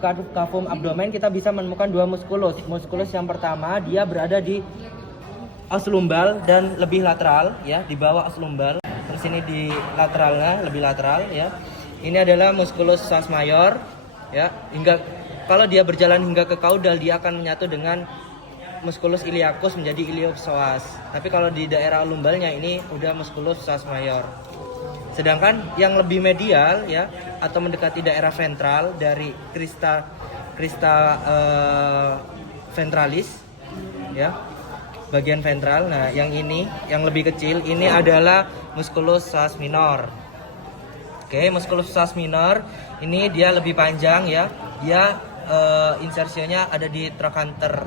cavum abdomen kita bisa menemukan dua muskulus. Muskulus yang pertama dia berada di os lumbal dan lebih lateral ya, di bawah os lumbal. Terus ini di lateralnya, lebih lateral ya. Ini adalah muskulus psoas mayor ya. Hingga kalau dia berjalan hingga ke kaudal dia akan menyatu dengan muskulus iliacus menjadi iliopsoas. Tapi kalau di daerah lumbalnya ini udah muskulus psoas mayor. Sedangkan yang lebih medial ya atau mendekati daerah ventral dari crista ventralis ya, bagian ventral. Nah, yang ini yang lebih kecil ini adalah musculus psoas minor. Oke, musculus psoas minor ini dia lebih panjang ya. Dia insersionya ada di trochanter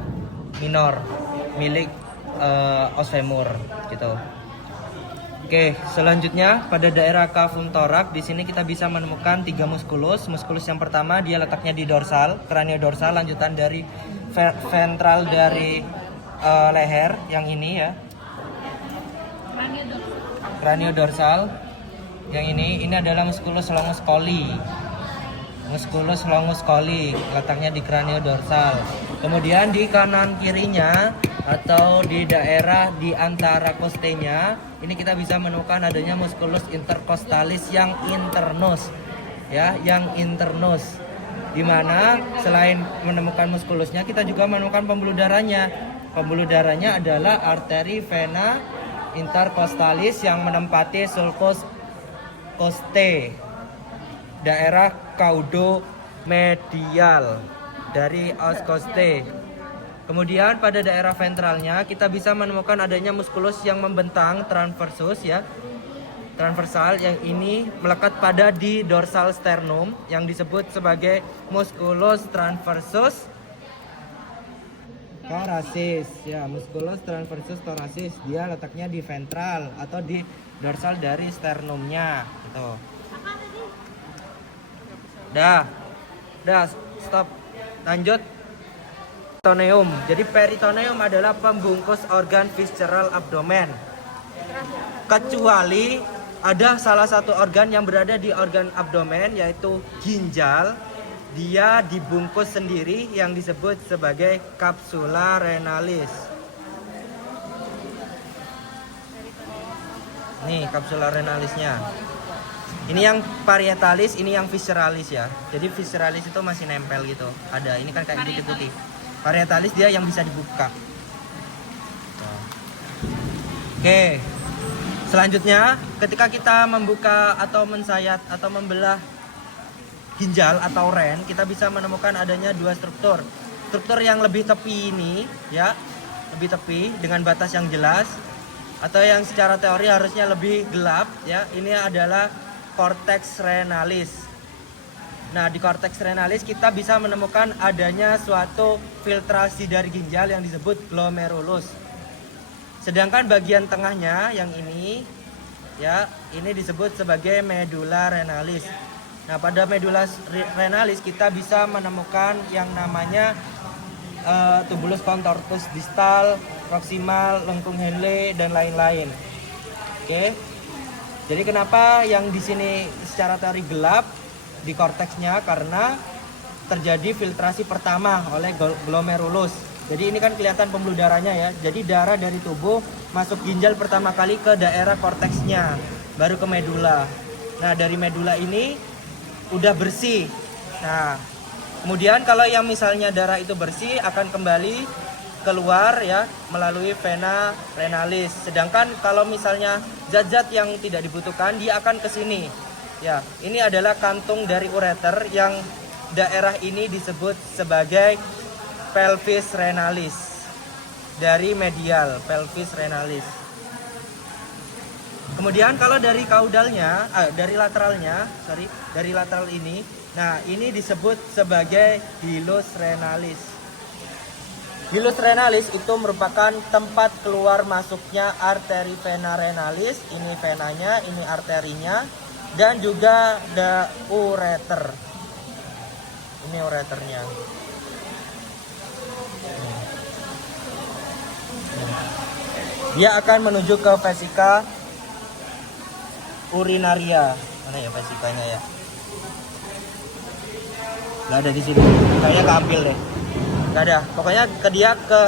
minor milik os femur gitu. Oke, selanjutnya pada daerah cavum thorax di sini kita bisa menemukan tiga muskulus. Muskulus yang pertama dia letaknya di dorsal, craniodorsal, lanjutan dari ventral dari leher yang ini ya. Craniodorsal. Yang ini adalah musculus longus colli. Musculus longus colli letaknya di craniodorsal. Kemudian di kanan kirinya atau di daerah di antara costenya ini kita bisa menemukan adanya musculus intercostalis yang internus ya, yang internus, di mana selain menemukan muskulusnya kita juga menemukan pembuluh darahnya. Pembuluh darahnya adalah arteri vena intercostalis yang menempati sulcus costae, daerah caudo-medial dari os costae. Kemudian pada daerah ventralnya kita bisa menemukan adanya muskulus yang membentang transversus ya. Transversal yang ini melekat pada di dorsal sternum yang disebut sebagai musculus transversus thoracis ya, musculus transversus thoracis. Dia letaknya di ventral atau di dorsal dari sternumnya gitu. Dah, stop. Lanjut. Peritoneum. Jadi peritoneum adalah pembungkus organ visceral abdomen. Kecuali ada salah satu organ yang berada di organ abdomen yaitu ginjal. Dia dibungkus sendiri yang disebut sebagai capsula renalis. Nih capsula renalisnya. Ini yang parietalis, ini yang visceralis ya. Jadi visceralis itu masih nempel gitu. Ada, ini kan kayak putih-putih. Parietalis dia yang bisa dibuka. Oke. Selanjutnya, ketika kita membuka atau mensayat atau membelah ginjal atau ren, kita bisa menemukan adanya dua struktur. Struktur yang lebih tepi ini ya, lebih tepi dengan batas yang jelas, atau yang secara teori harusnya lebih gelap ya. Ini adalah cortex renalis. Nah, di cortex renalis kita bisa menemukan adanya suatu filtrasi dari ginjal yang disebut glomerulus. Sedangkan bagian tengahnya yang ini ya, ini disebut sebagai medulla renalis. Nah, pada medulla renalis kita bisa menemukan yang namanya tubulus contortus distal, proximal, lengkung Henle dan lain-lain. Oke. Jadi kenapa yang di sini secara teori gelap di korteksnya, karena terjadi filtrasi pertama oleh glomerulus. Jadi ini kan kelihatan pembuluh darahnya ya. Jadi darah dari tubuh masuk ginjal pertama kali ke daerah korteksnya, baru ke medula. Nah, dari medula ini udah bersih. Nah, kemudian kalau yang misalnya darah itu bersih akan kembali keluar ya melalui vena renalis. Sedangkan kalau misalnya zat-zat yang tidak dibutuhkan dia akan ke sini. Ya, ini adalah kantung dari ureter yang daerah ini disebut sebagai pelvis renalis. Dari medial, pelvis renalis. Kemudian kalau dari kaudalnya, dari lateralnya, dari lateral ini, nah ini disebut sebagai hilus renalis. Hilus renalis itu merupakan tempat keluar masuknya arteri vena renalis. Ini venanya, ini arterinya. Dan juga ada ureter. Ini ureternya. Dia akan menuju ke vesika urinaria. Mana ya vesikanya ya? nggak ada di sini. Kayaknya keambil deh. Nggak ada. Pokoknya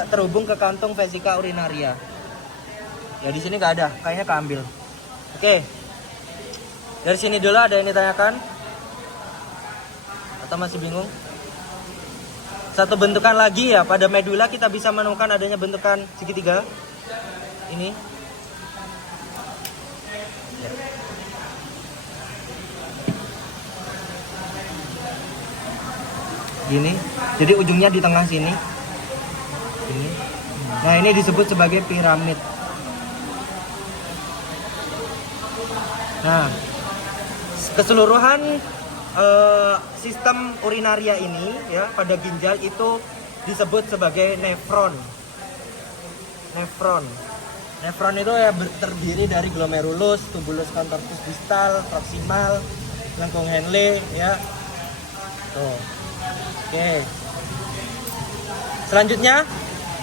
terhubung ke kantung vesika urinaria. Ya di sini nggak ada. Kayaknya keambil. Oke. Dari sini dulu ada yang ditanyakan? Atau masih bingung? Satu bentukan lagi ya, pada medula kita bisa menemukan adanya bentukan segitiga. Ini. Ya. Gini. Jadi ujungnya di tengah sini. Ini. Nah, ini disebut sebagai piramid. Nah, keseluruhan sistem urinaria ini ya pada ginjal itu disebut sebagai nefron. Nefron itu ya terdiri dari glomerulus, tubulus contortus distal, proximal, lengkung Henle ya. Tuh. Oke. Selanjutnya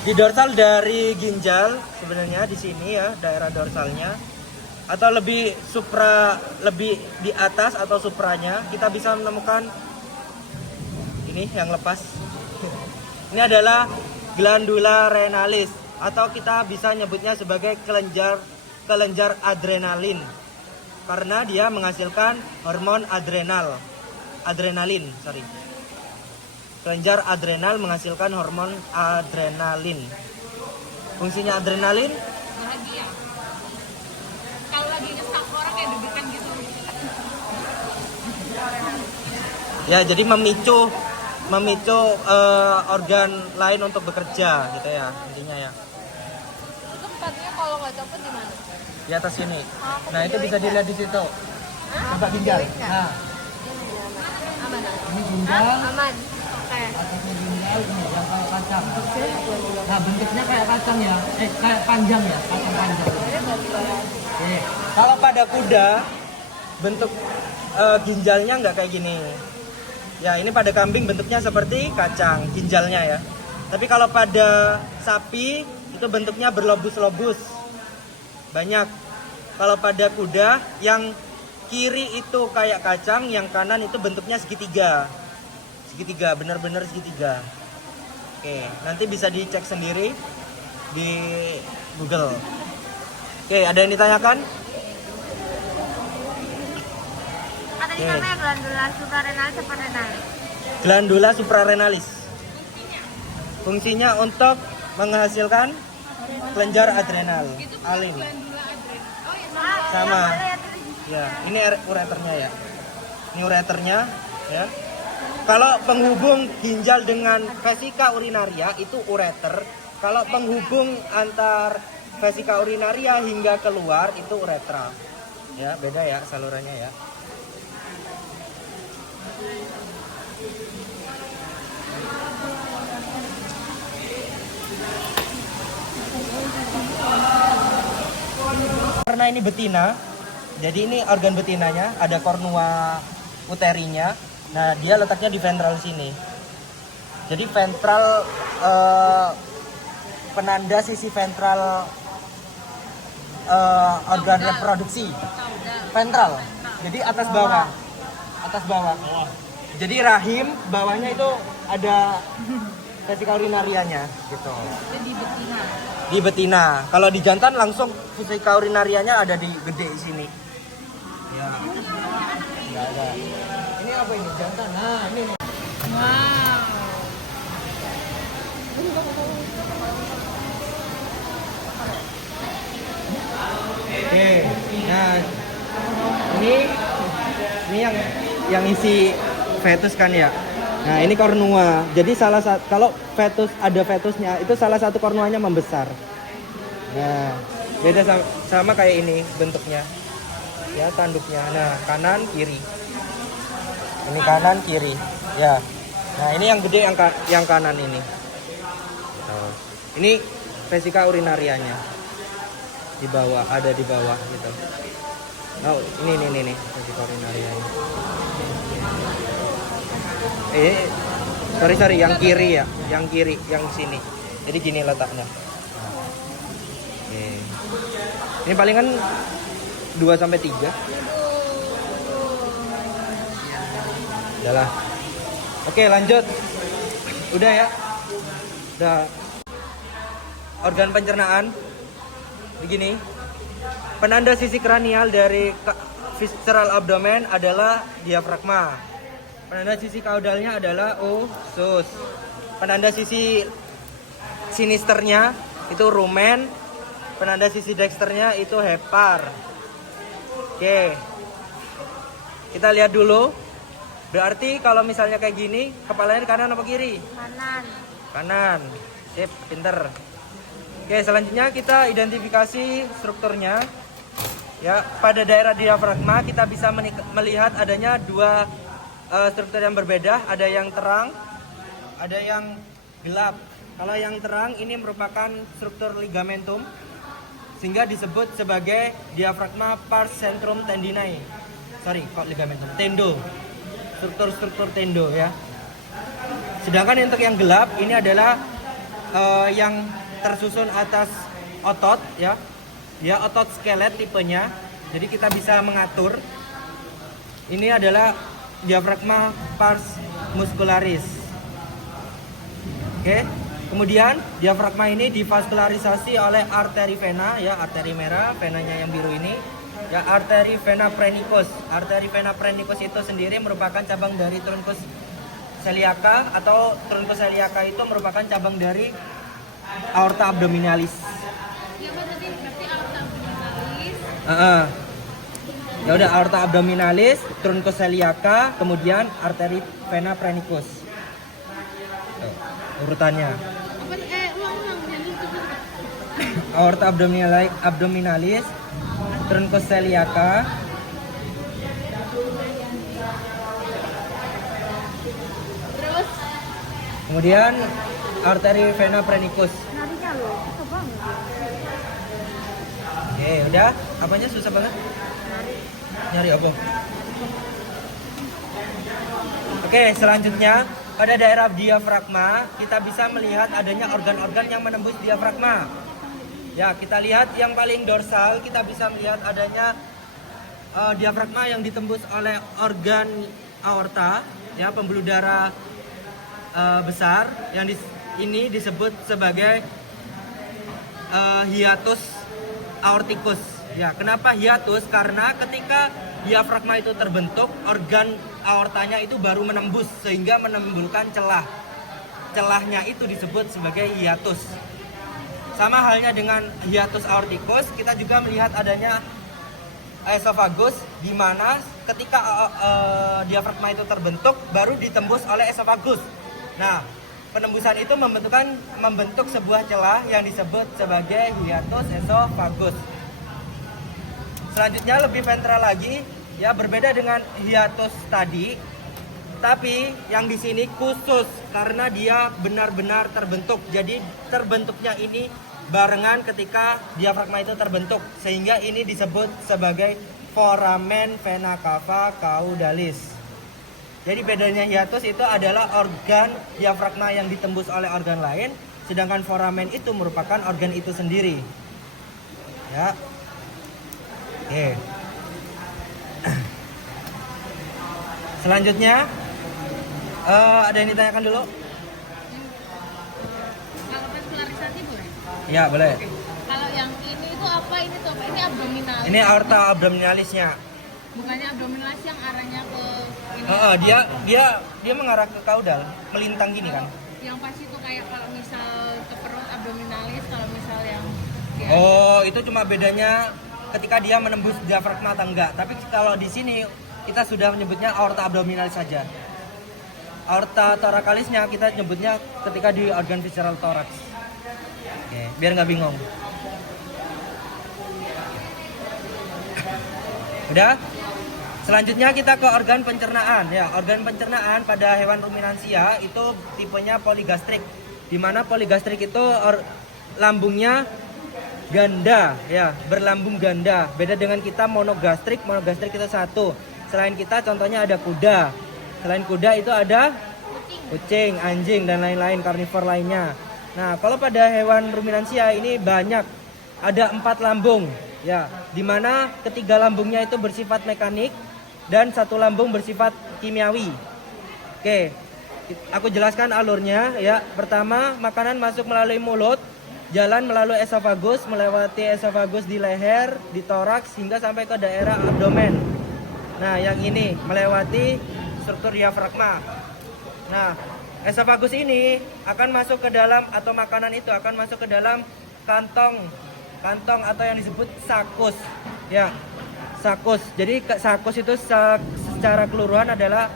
di dorsal dari ginjal sebenarnya di sini ya daerah dorsalnya atau lebih di atas atau supranya kita bisa menemukan ini yang lepas. Ini adalah glandula renalis atau kita bisa nyebutnya sebagai kelenjar adrenalin karena dia menghasilkan hormon adrenalin. Kelenjar adrenal menghasilkan hormon adrenalin. Fungsinya adrenalin Bahagia. Kalau lagi nyesek orang kayak deg-degan gitu. ya, jadi memicu organ lain untuk bekerja gitu ya intinya ya. Itu tempatnya kalau nggak dapet di mana? Di atas sini. Nah, itu bisa dilihat di situ. Coba ginjal. Nah, Aman. ini ginjal. Aman. Oke. Atasnya ginjal, ini jangkau kacang. Nah, bentuknya kayak kacang ya. Kayak panjang ya, kacang panjang. Oke. Kalau pada kuda bentuk ginjalnya nggak kayak gini. Ya, ini pada kambing bentuknya seperti kacang ginjalnya ya. Tapi kalau pada sapi itu bentuknya berlobus-lobus. Banyak. Kalau pada kuda yang kiri itu kayak kacang, yang kanan itu bentuknya segitiga. Segitiga, benar-benar segitiga. Oke, nanti bisa dicek sendiri di Google. Oke, ada yang ditanyakan? Tadi namanya glandula suprarenalis apa renalis? Glandula suprarenalis. Fungsinya untuk menghasilkan kelenjar adrenal. Alin. Sama. Ya, ini ureternya ya. Ini ureternya ya. Kalau penghubung ginjal dengan vesika urinaria itu ureter. Kalau penghubung antar vesika urinaria hingga keluar itu uretra. Ya, beda ya salurannya ya. Karena ini betina, jadi ini organ betinanya, ada kornua uterinya. Nah, dia letaknya di ventral sini. Jadi ventral penanda sisi ventral organ reproduksi. Ventral. Jadi atas bawah. Atas bawah. Jadi rahim bawahnya itu ada vesika urinarianya gitu. Di betina. Di betina. Kalau di jantan langsung vesika urinarianya ada di gede sini. Ya. Enggak ada. Ini apa ini? Jantan. Nah, ini nih. Wow. Oke. Nah, ini yang isi fetus kan ya. Nah, ini kornua. Jadi kalau fetus ada fetusnya, itu salah satu kornuanya membesar. Nah, beda sama kayak ini bentuknya. Ya, tanduknya. Nah, kanan kiri. Ini kanan kiri. Ya. Nah, ini yang gede yang kanan ini. Nah, ini vesika urinarianya. Di bawah, ada di bawah gitu. Oh, ini vesika urinarianya. Sorry, yang kiri ya, yang kiri, yang sini. Jadi gini letaknya. Oke. Ini palingan 2 sampai 3. Udahlah. Oke, lanjut. Udah ya. Udah. Organ pencernaan begini. Penanda sisi kranial dari visceral abdomen adalah diafragma. Penanda sisi kaudalnya adalah usus. Penanda sisi sinisternya itu rumen. Penanda sisi dexternya itu hepar. Oke. Kita lihat dulu. Berarti kalau misalnya kayak gini, kepalanya di kanan apa kiri? Kanan. Kanan. Sip, pinter. Oke, selanjutnya kita identifikasi strukturnya. Ya, pada daerah diafragma kita bisa melihat adanya dua struktur yang berbeda. Ada yang terang, ada yang gelap. Kalau yang terang ini merupakan struktur ligamentum, sehingga disebut sebagai diafragma pars centrum tendinae. Sorry, kok ligamentum? Tendo. Struktur tendo ya. Sedangkan untuk yang gelap ini adalah yang tersusun atas otot ya. Dia otot skelet tipenya. Jadi kita bisa mengatur. Ini adalah diafragma pars muscularis. Oke. Kemudian diafragma ini divaskularisasi oleh arteri vena ya, arteri merah, venanya yang biru ini. Ya, arteri vena phrenicus. Arteri vena phrenicus itu sendiri merupakan cabang dari truncus celiaca, atau truncus celiaca itu merupakan cabang dari aorta abdominalis. Ya, berarti aorta abdominalis. Ya udah, aorta abdominalis, truncus celiaca, kemudian arteri vena phrenicus. Tuh, urutannya. Ulang yang itu. Aorta abdominalis, truncus celiaca, Terus kemudian arteri vena phrenicus. narinya loh, susah banget. Oke, udah. Apanya susah banget? Nyari apa? Oke, selanjutnya pada daerah diafragma kita bisa melihat adanya organ-organ yang menembus diafragma. Ya, kita lihat yang paling dorsal, kita bisa melihat adanya diafragma yang ditembus oleh organ aorta, ya, pembuluh darah besar, yang ini disebut sebagai hiatus aorticus. Ya, kenapa hiatus? Karena ketika diafragma itu terbentuk, organ aortanya itu baru menembus sehingga menimbulkan celah. Celahnya itu disebut sebagai hiatus. Sama halnya dengan hiatus aorticus, kita juga melihat adanya esofagus, di mana ketika diafragma itu terbentuk baru ditembus oleh esofagus. Nah, penembusan itu membentuk sebuah celah yang disebut sebagai hiatus esofagus. Selanjutnya lebih ventral lagi, ya, berbeda dengan hiatus tadi, tapi yang di sini khusus karena dia benar-benar terbentuk. Jadi terbentuknya ini barengan ketika diafragma itu terbentuk, sehingga ini disebut sebagai foramen vena cava caudalis. Jadi bedanya hiatus itu adalah organ diafragma yang ditembus oleh organ lain, sedangkan foramen itu merupakan organ itu sendiri. Ya. Oke. Selanjutnya ada yang ditanyakan dulu? Kalau vaskularisasi boleh? Ya, boleh. Kalau yang ini itu apa? Ini tuh apa? Ini abdominalis. Ini aorta abdominalisnya. Bukannya abdominalis yang arahnya ke ini. Dia mengarah ke kaudal, melintang gini kan. Yang pas itu kayak kalau misal ke perut abdominalis, kalau misal yang Oh, itu cuma bedanya ketika dia menembus diafragma atau enggak. Tapi kalau di sini kita sudah menyebutnya aorta abdominalis saja. Aorta thoracalis-nya kita nyebutnya ketika di organ visceral thorax. Oke, biar nggak bingung. Udah? Selanjutnya kita ke organ pencernaan. Ya, organ pencernaan pada hewan ruminansia itu tipenya poligastrik. Di mana poligastrik itu lambungnya ganda, ya, berlambung ganda. Beda dengan kita monogastrik kita satu. Selain kita contohnya ada kuda. Selain kuda itu ada kucing, anjing, dan lain-lain karnivor lainnya. Nah, kalau pada hewan ruminansia ini banyak, ada 4 lambung, ya, dimana ketiga lambungnya itu bersifat mekanik dan satu lambung bersifat kimiawi. Oke, Aku jelaskan alurnya ya. Pertama, makanan masuk melalui mulut, jalan melalui esofagus, melewati esofagus di leher, di toraks hingga sampai ke daerah abdomen. Nah, yang ini melewati struktur diafragma. Nah, esofagus ini akan masuk ke dalam, atau makanan itu akan masuk ke dalam kantong atau yang disebut sakus. Ya, sakus. Jadi sakus itu secara keseluruhan adalah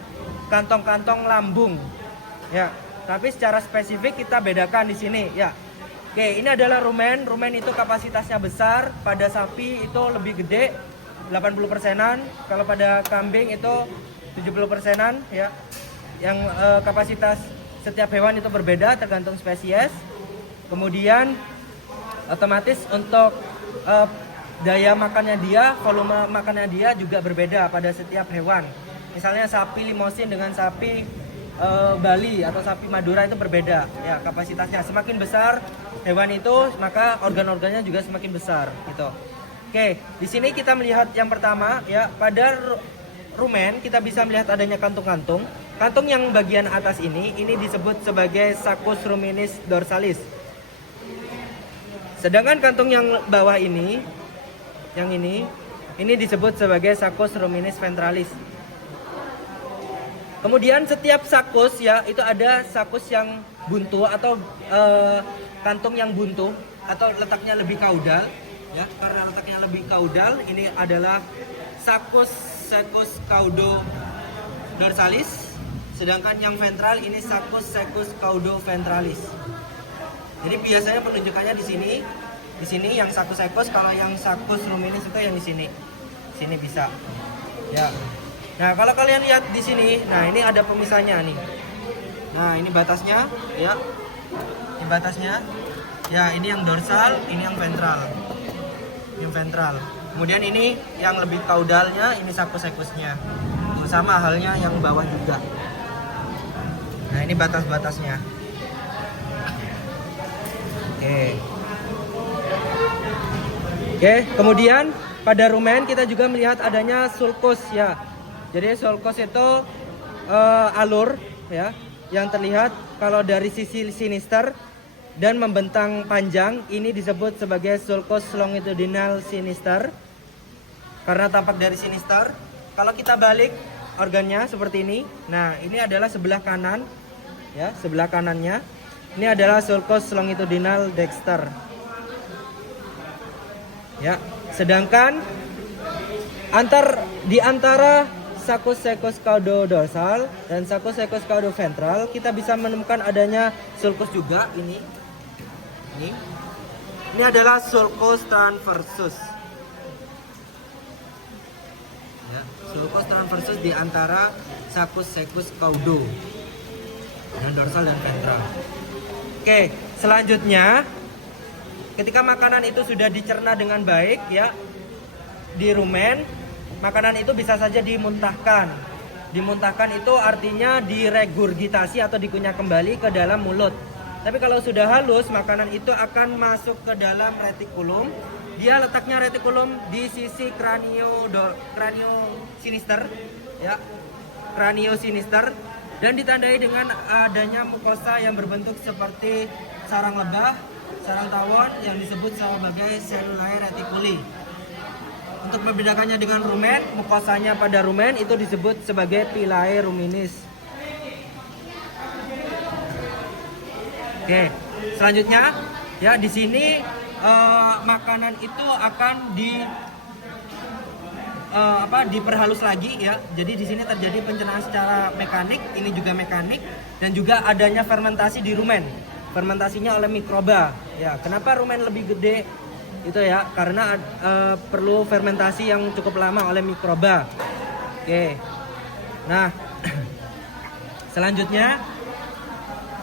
kantong-kantong lambung. Ya, tapi secara spesifik kita bedakan di sini. Ya, oke, ini adalah rumen. Rumen itu kapasitasnya besar. Pada sapi itu lebih gede, 80%-an. Kalau pada kambing itu 70%-an. Ya, yang kapasitas setiap hewan itu berbeda tergantung spesies. Kemudian otomatis untuk daya makannya dia, volume makannya dia juga berbeda pada setiap hewan. Misalnya sapi limosin dengan sapi Bali atau sapi Madura itu berbeda ya kapasitasnya. Semakin besar hewan itu, maka organ-organnya juga semakin besar gitu. Oke, di sini kita melihat yang pertama ya, pada rumen kita bisa melihat adanya kantung-kantung. Kantung yang bagian atas ini disebut sebagai saccus ruminis dorsalis. Sedangkan kantung yang bawah ini, yang ini disebut sebagai saccus ruminis ventralis. Kemudian setiap sakus ya itu ada sakus yang buntu atau kantung yang buntu atau letaknya lebih kaudal ya. Karena letaknya lebih kaudal, ini adalah saccus caudo dorsalis. Sedangkan yang ventral ini saccus caudo ventralis. Jadi biasanya penunjukannya di sini yang saccus. Kalau yang saccus ruminis itu yang di sini. Sini bisa. Ya. Nah, kalau kalian lihat di sini, nah ini ada pemisahnya nih. Nah, ini batasnya, ya. Ini batasnya. Ya, ini yang dorsal, ini yang ventral. Yang ventral. Kemudian ini yang lebih kaudalnya, ini saccus-nya. Sama halnya yang bawah juga. Nah, ini batas-batasnya. Oke, kemudian pada rumen kita juga melihat adanya sulcus ya. Jadi sulcus itu alur ya yang terlihat kalau dari sisi sinister dan membentang panjang, ini disebut sebagai sulcus longitudinal sinister karena tampak dari sinister. Kalau kita balik organnya seperti ini, nah ini adalah sebelah kanan ya, sebelah kanannya. Ini adalah sulcus longitudinal dexter. Ya, sedangkan di antara saccus caudo dorsal dan saccus caudo ventral kita bisa menemukan adanya sulcus juga ini. Ini adalah sulcus transversus. Ya, sulcus transversus di antara saccus caudo dan dorsal dan ventral. Oke, selanjutnya ketika makanan itu sudah dicerna dengan baik ya di rumen, makanan itu bisa saja dimuntahkan. Dimuntahkan itu artinya diregurgitasi atau dikunyah kembali ke dalam mulut. Tapi kalau sudah halus, makanan itu akan masuk ke dalam retikulum. Dia letaknya retikulum di sisi kranio sinister, ya, kranio sinister, dan ditandai dengan adanya mukosa yang berbentuk seperti sarang lebah, sarang tawon yang disebut sebagai cellulae reticuli. Untuk membedakannya dengan rumen, mukosanya pada rumen itu disebut sebagai pilae ruminis. Oke, selanjutnya ya di sini makanan itu akan diperhalus lagi ya. Jadi di sini terjadi pencernaan secara mekanik, ini juga mekanik, dan juga adanya fermentasi di rumen. Fermentasinya oleh mikroba. Ya, kenapa rumen lebih gede? Itu ya karena perlu fermentasi yang cukup lama oleh mikroba. Oke. Nah, selanjutnya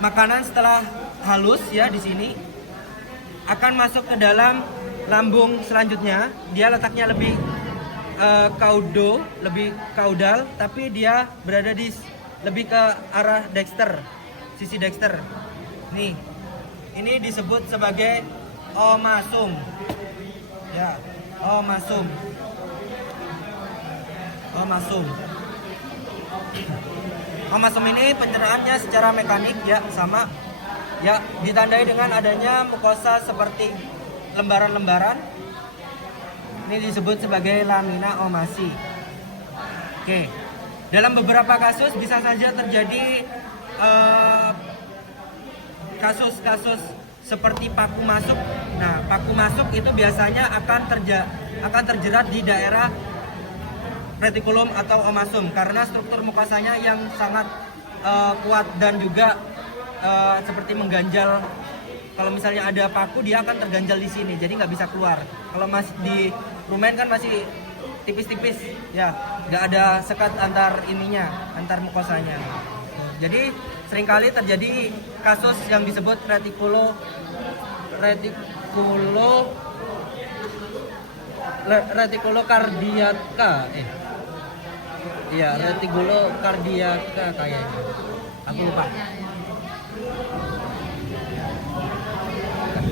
makanan setelah halus ya di sini akan masuk ke dalam lambung selanjutnya. Dia letaknya lebih lebih kaudal, tapi dia berada lebih ke arah dexter, sisi dexter. Nih, ini disebut sebagai omasum. Ya, omasum. Omasum ini pencernaannya secara mekanik ya sama ya, ditandai dengan adanya mukosa seperti lembaran-lembaran. Ini disebut sebagai lamina omasi. Oke. Dalam beberapa kasus bisa saja terjadi kasus-kasus seperti paku masuk. Nah, paku masuk itu biasanya akan terjerat di daerah retikulum atau omasum karena struktur mukosanya yang sangat kuat dan juga seperti mengganjal. Kalau misalnya ada paku dia akan terganjal di sini, jadi nggak bisa keluar. Kalau masih di rumen kan masih tipis-tipis, ya nggak ada sekat antar mukosanya. Jadi seringkali terjadi kasus yang disebut retikulokardiaka. Iya, retikulokardiaka kayaknya. Aku lupa.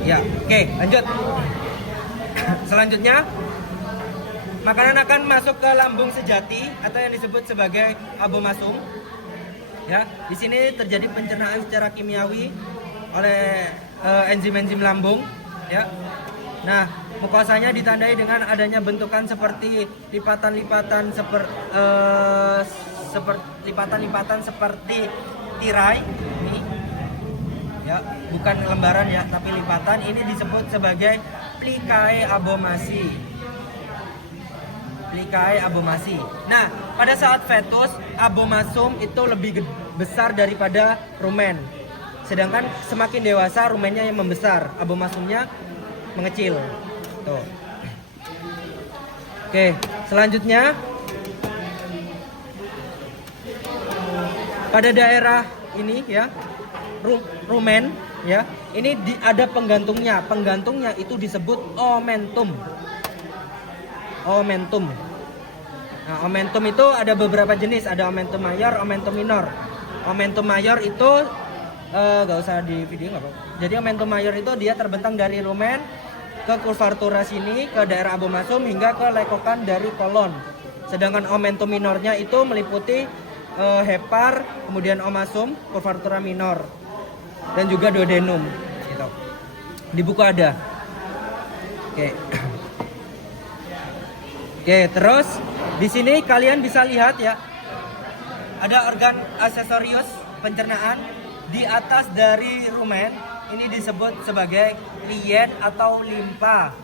Ya, oke, lanjut. Selanjutnya, makanan akan masuk ke lambung sejati atau yang disebut sebagai abomasum. Ya, di sini terjadi pencernaan secara kimiawi oleh enzim-enzim lambung. Ya, nah mukosanya ditandai dengan adanya bentukan seperti lipatan-lipatan seperti tirai. Ini, ya, bukan lembaran ya, tapi lipatan. Ini disebut sebagai plicae abomasi. Plicae abomasi. Nah, pada saat fetus, abomasum itu lebih besar daripada rumen. Sedangkan semakin dewasa rumennya yang membesar, abomasumnya mengecil. Tuh. Oke, selanjutnya pada daerah ini ya, rumen ya. Ini ada penggantungnya. Penggantungnya itu disebut omentum. Omentum. Nah, omentum itu ada beberapa jenis, ada omentum mayor, omentum minor. Omentum mayor itu gak usah di video nggak apa. Jadi omentum mayor itu dia terbentang dari rumen ke curvatura sini ke daerah abomasum hingga ke lekokan dari kolon. Sedangkan omentum minornya itu meliputi hepar, kemudian omasum, curvatura minor dan juga duodenum. Gitu. Di buku ada. Oke. Oke, terus di sini kalian bisa lihat ya, ada organ aksesorius pencernaan di atas dari rumen. Ini disebut sebagai lien atau limpa.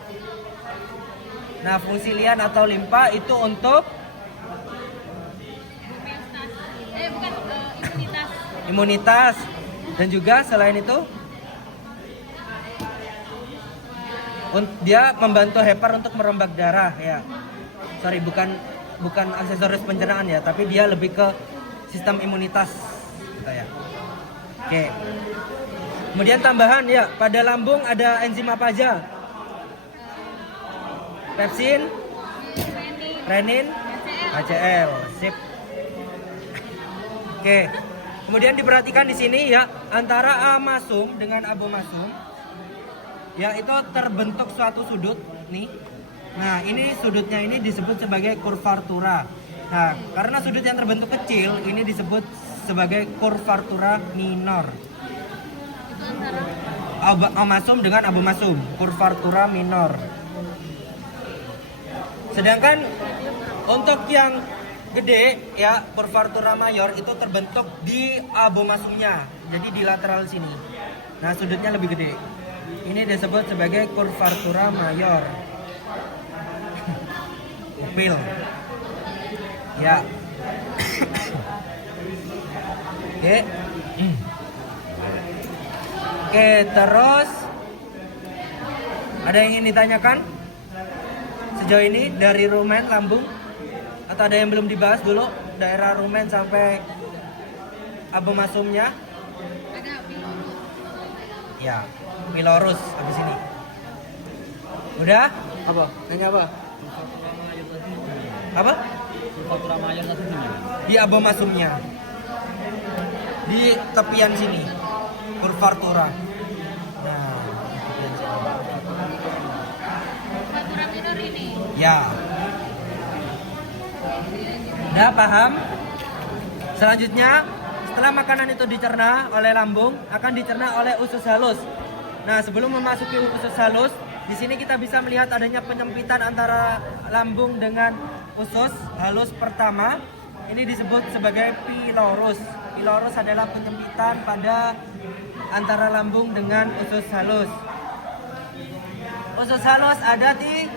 Nah, fungsi lien atau limpa itu untuk imunitas dan juga selain itu dia membantu hepar untuk merombak darah ya. Sorry, bukan aksesoris pencernaan ya, tapi dia lebih ke sistem imunitas gitu ya. Oke. Kemudian tambahan ya, pada lambung ada enzim apa aja? Pepsin, renin, HCl. Sip. Oke. Kemudian diperhatikan di sini ya, antara amasum dengan abomasum ya itu terbentuk suatu sudut nih. Nah, ini sudutnya ini disebut sebagai curvatura. Nah, karena sudut yang terbentuk kecil ini disebut sebagai curvatura minor. Omasum dengan abomasum, curvatura minor. Sedangkan untuk yang gede ya, curvatura mayor itu terbentuk di abomasumnya. Jadi di lateral sini. Nah, sudutnya lebih gede. Ini disebut sebagai curvatura mayor. Pil. Ya. Oke. Oke, terus ada yang ingin ditanyakan sejauh ini dari rumen lambung, atau ada yang belum dibahas dulu daerah rumen sampai abomasumnya? Ada pilorus. Ya, pilorus habis ini. Udah? Apa? Nanya apa? Apa? Curvatura mayor tadi di mana? Di abomasumnya. Di tepian sini. Curvatura. Nah, di tepian sini. Curvatura minor ini. Ya. Udah paham? Selanjutnya setelah makanan itu dicerna oleh lambung, akan dicerna oleh usus halus. Nah, sebelum memasuki usus halus, di sini kita bisa melihat adanya penyempitan antara lambung dengan usus halus pertama. Ini disebut sebagai pilorus. Pilorus adalah penyempitan pada antara lambung dengan usus halus. Usus halus ada di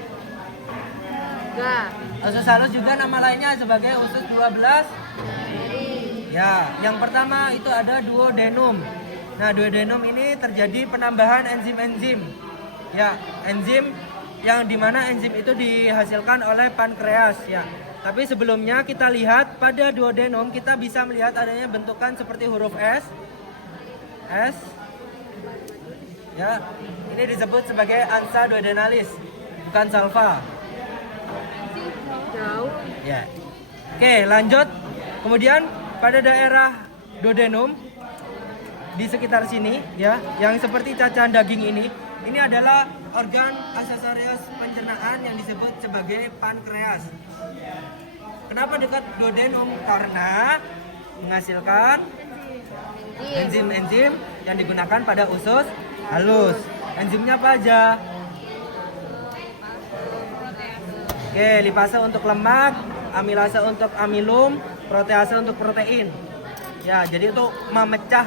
usus halus juga nama lainnya sebagai usus 12. Ya, yang pertama itu ada duodenum. Nah, duodenum ini terjadi penambahan enzim-enzim. Ya, enzim yang dimana enzim itu dihasilkan oleh pankreas ya. Tapi sebelumnya kita lihat pada duodenum kita bisa melihat adanya bentukan seperti huruf S. Ya, ini disebut sebagai ansa duodenalis, bukan salva. Jauh. Ya. Oke, lanjut. Kemudian pada daerah duodenum di sekitar sini ya, yang seperti cacah daging ini adalah organ aksesorius pencernaan yang disebut sebagai pankreas. Kenapa dekat duodenum? Karena menghasilkan enzim-enzim yang digunakan pada usus halus. Enzimnya apa aja? Oke, lipase untuk lemak, amilase untuk amilum, protease untuk protein. Ya, jadi itu memecah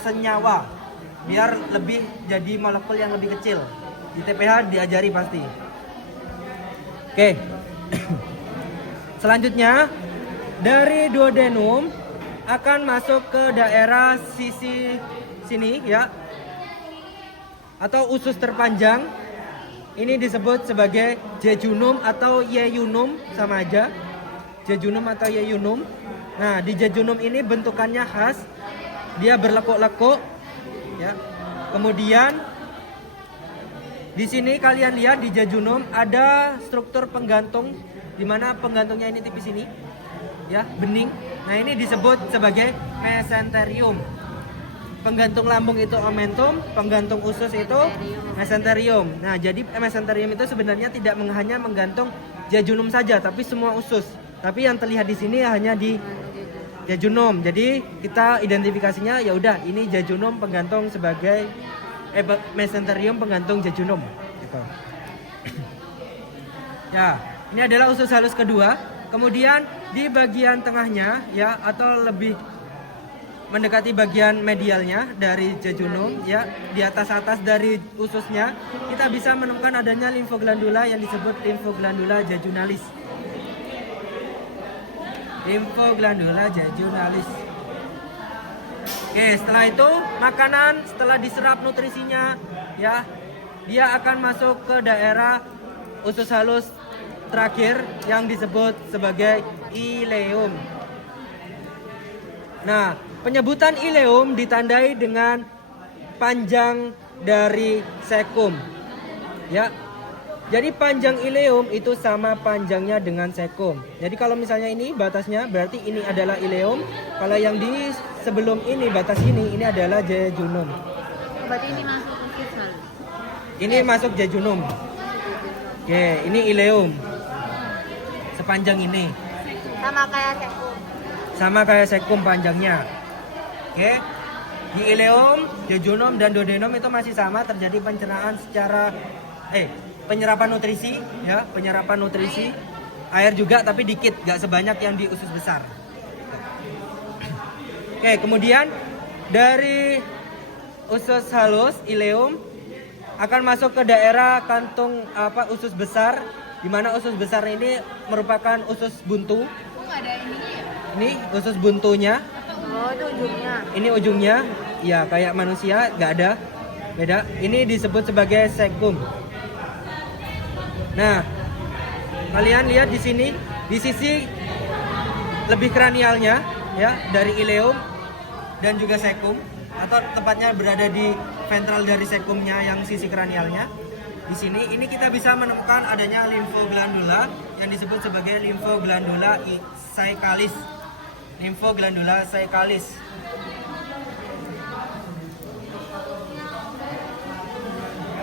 senyawa biar lebih jadi molekul yang lebih kecil. Di TPH diajari pasti. Oke. Selanjutnya dari duodenum akan masuk ke daerah sisi sini ya, atau usus terpanjang. Ini disebut sebagai jejunum atau yeyunum, sama aja. Jejunum atau yeyunum. Nah, di jejunum ini bentukannya khas. Dia berlekuk-lekuk ya. Kemudian di sini kalian lihat di jejunum ada struktur penggantung, di mana penggantungnya ini tipis ini ya, bening. Nah, ini disebut sebagai mesenterium. Penggantung lambung itu omentum, penggantung usus itu mesenterium. Nah, jadi mesenterium itu sebenarnya tidak hanya menggantung jejunum saja, tapi semua usus. Tapi yang terlihat di sini hanya di jejunum. Jadi kita identifikasinya ya udah ini jejunum penggantung sebagai mesenterium penggantung jejunum gitu. Ya, ini adalah usus halus kedua. Kemudian di bagian tengahnya ya, atau lebih mendekati bagian medialnya dari jejunum ya, di atas dari ususnya kita bisa menemukan adanya limfoglandula yang disebut limfoglandula jejunalis. Limfoglandula jejunalis. Oke, setelah itu makanan setelah diserap nutrisinya ya, dia akan masuk ke daerah usus halus terakhir yang disebut sebagai ileum. Nah, penyebutan ileum ditandai dengan panjang dari sekum. Ya. Jadi panjang ileum itu sama panjangnya dengan sekum. Jadi kalau misalnya ini batasnya berarti ini adalah ileum. Kalau yang di sebelum ini batas ini adalah jejunum. Berarti ini masuk usus halus. Ini masuk jejunum. Oke, ini ileum. Sepanjang ini. Sama kayak sekum. Sama kayak sekum panjangnya. Oke. Di ileum, jejunum dan duodenum itu masih sama, terjadi pencernaan secara penyerapan nutrisi ya, penyerapan nutrisi. Air juga tapi dikit, gak sebanyak yang di usus besar. Oke, kemudian dari usus halus ileum akan masuk ke daerah kantung usus besar, di mana usus besar ini merupakan usus buntu. Kok nggak ada ininya ya? Ini usus buntunya. Oh, itu ujungnya. Ini ujungnya, ya kayak manusia, nggak ada, beda. Ini disebut sebagai sekum. Nah, kalian lihat di sini, di sisi lebih kranialnya, ya dari ileum dan juga sekum, atau tepatnya berada di ventral dari sekumnya yang sisi kranialnya. Di sini, ini kita bisa menemukan adanya limfoglandula yang disebut sebagai limfoglandula saecalis. Limfoglandula saecalis.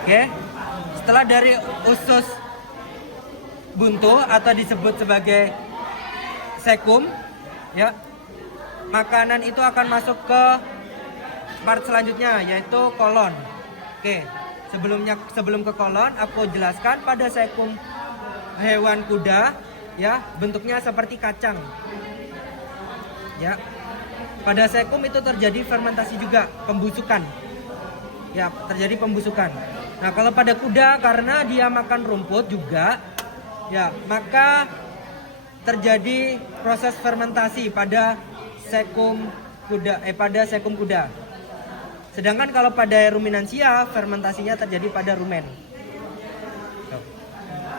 Oke, setelah dari usus buntu atau disebut sebagai sekum, ya, makanan itu akan masuk ke part selanjutnya, yaitu kolon. Oke, sebelum ke kolon, aku jelaskan pada sekum hewan kuda, ya, bentuknya seperti kacang. Ya, pada sekum itu terjadi fermentasi juga, pembusukan. Ya, terjadi pembusukan. Nah, kalau pada kuda karena dia makan rumput juga, ya, maka terjadi proses fermentasi pada sekum kuda. Sedangkan kalau pada ruminansia, fermentasinya terjadi pada rumen.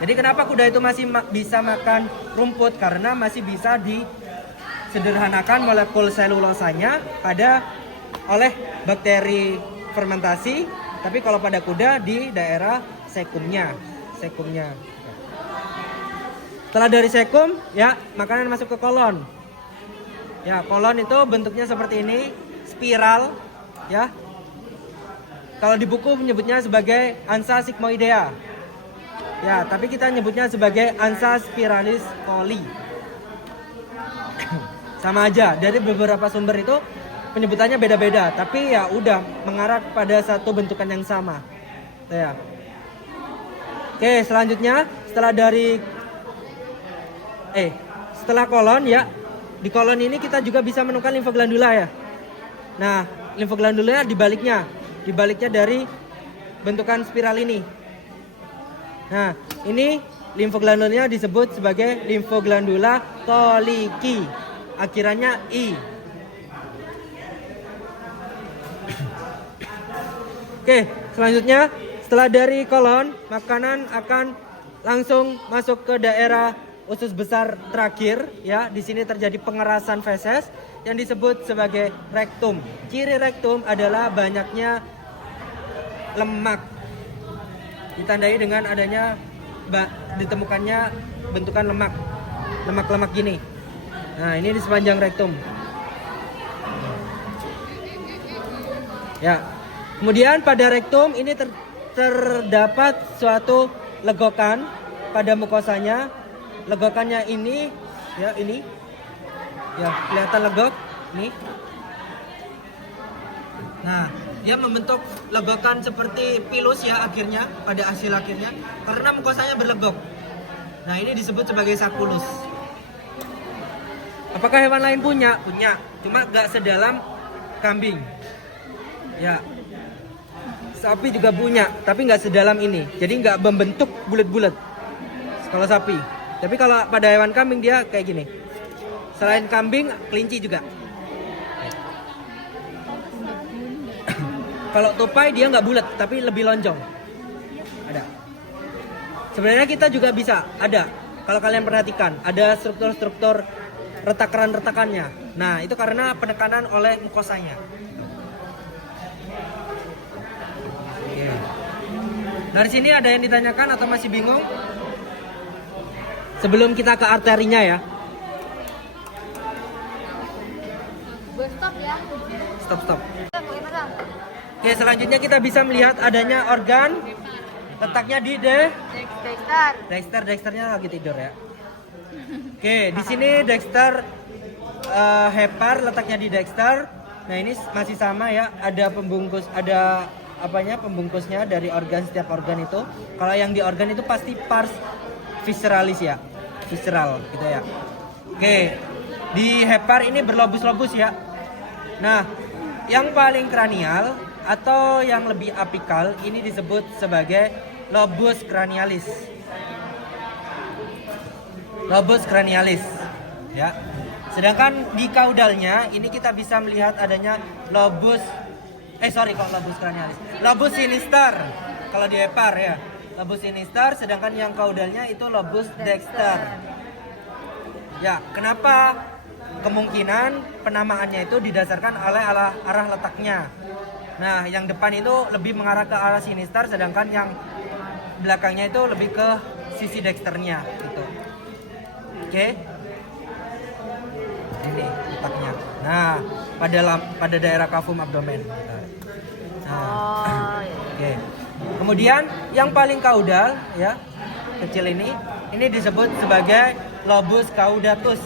Jadi kenapa kuda itu masih bisa makan rumput? Karena masih bisa disederhanakan molekul selulosanya oleh bakteri fermentasi. Tapi kalau pada kuda di daerah sekumnya. Setelah dari sekum, ya, makanan masuk ke kolon. Ya, kolon itu bentuknya seperti ini, spiral, ya. Kalau di buku menyebutnya sebagai ansa sigmoidea. Ya, tapi kita nyebutnya sebagai ansa spiralis coli. Sama aja, dari beberapa sumber itu penyebutannya beda-beda, tapi ya udah mengarah pada satu bentukan yang sama. Ya. Oke, selanjutnya setelah kolon, ya, di kolon ini kita juga bisa menemukan limfoglandula, ya. Nah, limfoglandula dibaliknya dari bentukan spiral ini. Nah, ini limfoglandulanya disebut sebagai limfoglandula Toliki, akhirannya I. Oke, selanjutnya setelah dari kolon, makanan akan langsung masuk ke daerah usus besar terakhir, ya. Di sini terjadi pengerasan feses yang disebut sebagai rektum. Ciri rektum adalah banyaknya lemak, ditandai dengan adanya ditemukannya bentukan lemak gini. Nah, ini di sepanjang rektum. Ya. Kemudian pada rektum ini terdapat suatu legokan pada mukosanya. Legokannya ini, ya, ini, ya, kelihatan legok, nih. Nah, dia membentuk legokan seperti pilus, ya, akhirnya, pada hasil akhirnya, karena mukosanya berlegok. Nah, ini disebut sebagai sakulus. Apakah hewan lain punya? Punya, cuma gak sedalam kambing. Ya, sapi juga punya, tapi nggak sedalam ini. Jadi nggak membentuk bulat-bulat kalau sapi. Tapi kalau pada hewan kambing dia kayak gini. Selain kambing, kelinci juga. Kalau tupai dia nggak bulat, tapi lebih lonjong. Ada. Sebenarnya kita juga bisa. Ada. Kalau kalian perhatikan, ada struktur-struktur retakan-retakannya. Nah, itu karena penekanan oleh mukosanya. Dari sini ada yang ditanyakan atau masih bingung? Sebelum kita ke arterinya, ya. Stop ya. Stop. Oke, selanjutnya kita bisa melihat adanya organ. Letaknya di Dexternya lagi tidur, ya. Oke, di sini Dexter hepar letaknya di Dexter. Nah, ini masih sama, ya. Ada pembungkusnya dari organ, setiap organ itu. Kalau yang di organ itu pasti pars visceralis, ya, visceral gitu, ya. Oke, di hepar ini berlobus-lobus, ya. Nah, yang paling kranial atau yang lebih apikal ini disebut sebagai lobus cranialis, ya. Sedangkan di kaudalnya ini kita bisa melihat adanya lobus sinister kalau di hepar, ya. Lobus sinister, sedangkan yang kaudalnya itu lobus dexter. Ya, kenapa? Kemungkinan penamaannya itu didasarkan oleh arah letaknya. Nah, yang depan itu lebih mengarah ke arah sinister, sedangkan yang belakangnya itu lebih ke sisi dexternya gitu. Oke. Ini letaknya. Nah, pada daerah cavum abdomen. Nah, oke. Kemudian yang paling kaudal, ya, kecil ini disebut sebagai lobus caudatus.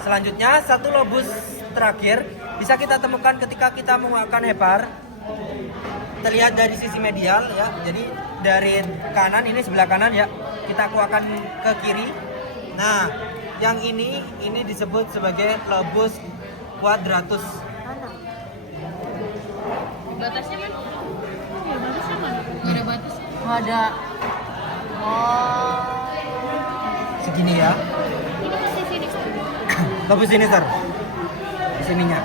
Selanjutnya, satu lobus terakhir bisa kita temukan ketika kita menguakkan hepar. Terlihat dari sisi medial ya. Jadi dari kanan, ini sebelah kanan ya. Kita kuakkan ke kiri. Nah, yang ini disebut sebagai lobus quadratus. Batasnya kan? Iya, batasnya mana? Nggak ada batasnya. Oh, ada. Oh. Segini ya. Ini masih sini. Lobus sinister. Di sininya.